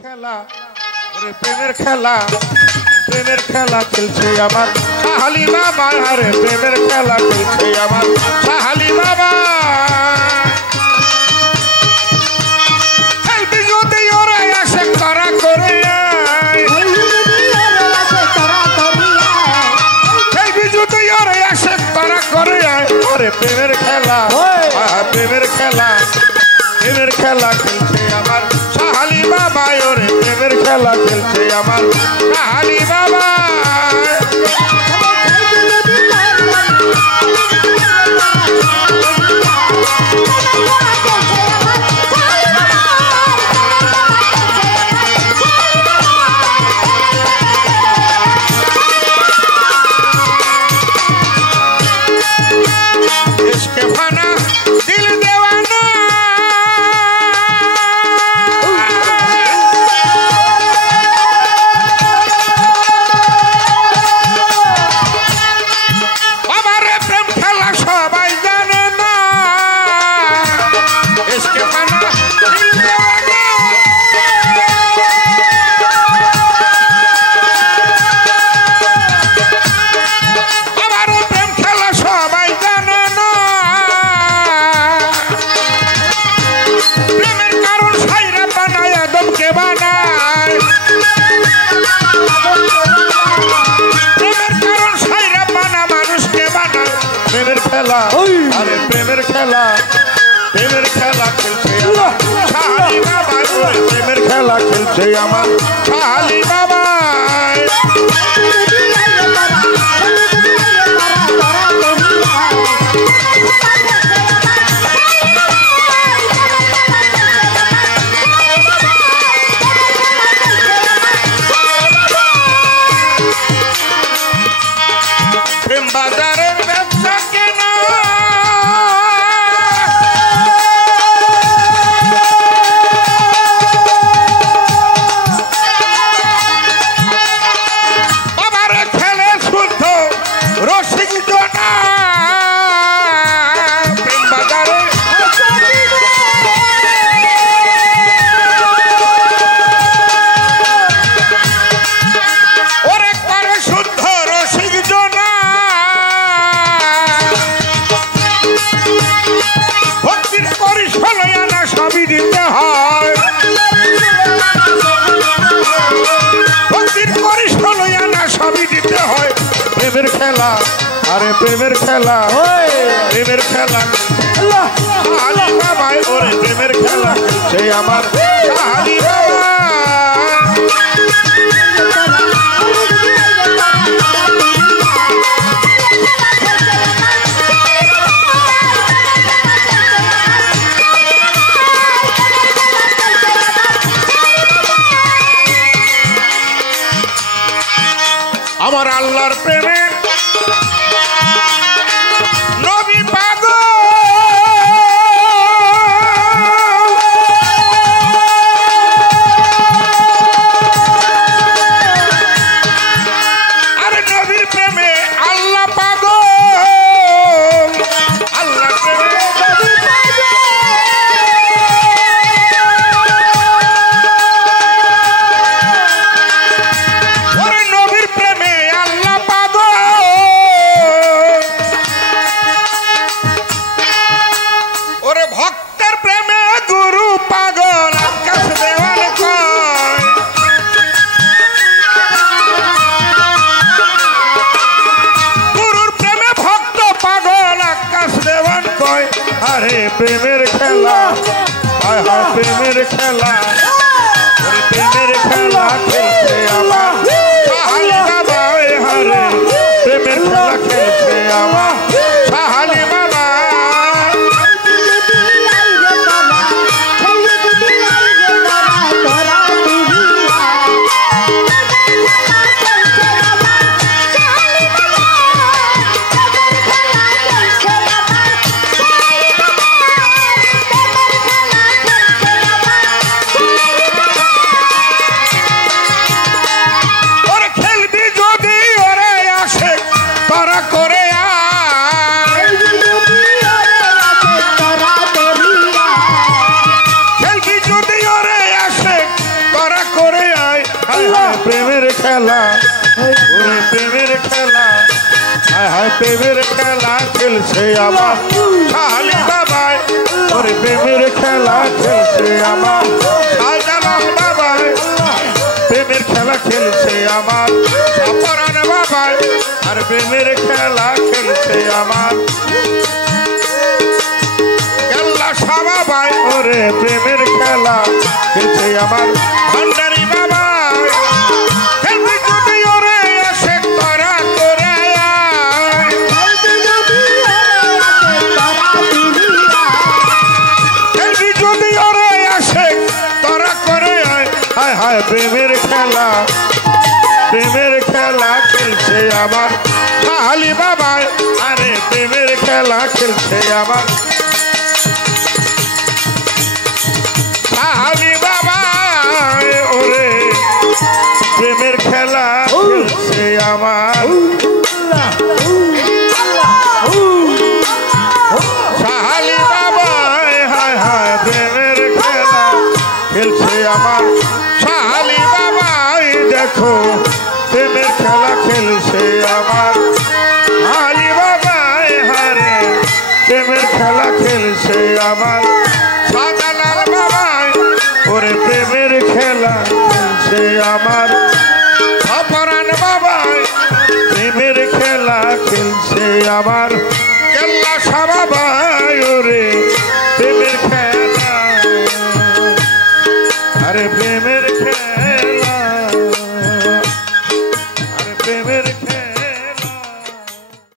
খেলা ওরে প্রেমের খেলা খেলছে আমার সাহালি বাবা আরে প্রেমের খেলা খেলছে আমার সাহালি বাবা হেলবি যদি ওরা আসে করা করে হেলবি যদি ওরা আসে করা করে ওরে প্রেমের খেলা খেলছে আমার সাহালি বাবা ওরে প্রেমের খেলা খেলছে আমার সাহালি বাবা इसके फाना दिल देवाना बाबा रे प्रेम खेला सबाई जाने ना इसके फाना दिल देवाना बाबा रे प्रेम खेला सबाई প্রেমের কারণ সাইরা বানায় আদমকে বানায় প্রেমের কারণ সাইরা বানা মানুষকে বানায় প্রেমের খেলা আরে প্রেমের খেলা খেলছে আমার সাহালি বাবা প্রেমের খেলা খেলছে আমার সাহালি বাবা বাজারের ব্যবসা কেনা বাবারে খেলে শুদ্ধ রসিক জনা প্রেম বাজারে ওরে করে শুদ্ধ রসিক জনা সবই দিতে হয় ভক্তির পরিশ্রম না সবই দিতে হয় প্রেমের খেলা আরে প্রেমের খেলা সাহালি বাবা ওরে প্রেমের খেলা সে আমার সাহালি বাবা আমার আল্লাহর প্রেমে নবী পাগল আরে নবীর প্রেমে আল্লাহ পাগল আল্লাহর প্রেমে ওরে নবীর প্রেমে আল্লাহ পাগল খেলা ওরে প্রেমের খেলা হায় হায় প্রেমের খেলা খেলছে আমার শাহালি বাবাই ওরে প্রেমের খেলা খেলছে আমার শাহজালাল বাবাই প্রেমের খেলা খেলছে আমার অপরাণ বাবাই আর প্রেমের খেলা খেলছে আমার কেল্লা শাহ বাবাই ওরে প্রেমের খেলা খেলছে আমার ভান্ডারি বাবাই খেলবি যদি ওরে আসে তোরা করে খেলবি যদি ওরে আসে তোরা করে হায় হায় প্রেমের খেলা খেলছে আমার শাহালি বাবাই আরে প্রেমের খেলা খেলছে আমার শাহালি বাবাই ওরে প্রেমের খেলা খেলছে আমার শাহালি বাবাই হায় হায় প্রেমের খেলা খেলছে আমার শাহালি বাবাই দেখো প্রেমের খেলা খেলছে আমার শাহালি বাবাই হারে প্রেমের খেলা খেলছে আমার শাহজালাল বাবাই ওরে প্রেমের খেলা খেলছে আমার অপরাণ বাবাই প্রেমের খেলা খেলছে আমার কেল্লা শাহ বাবাই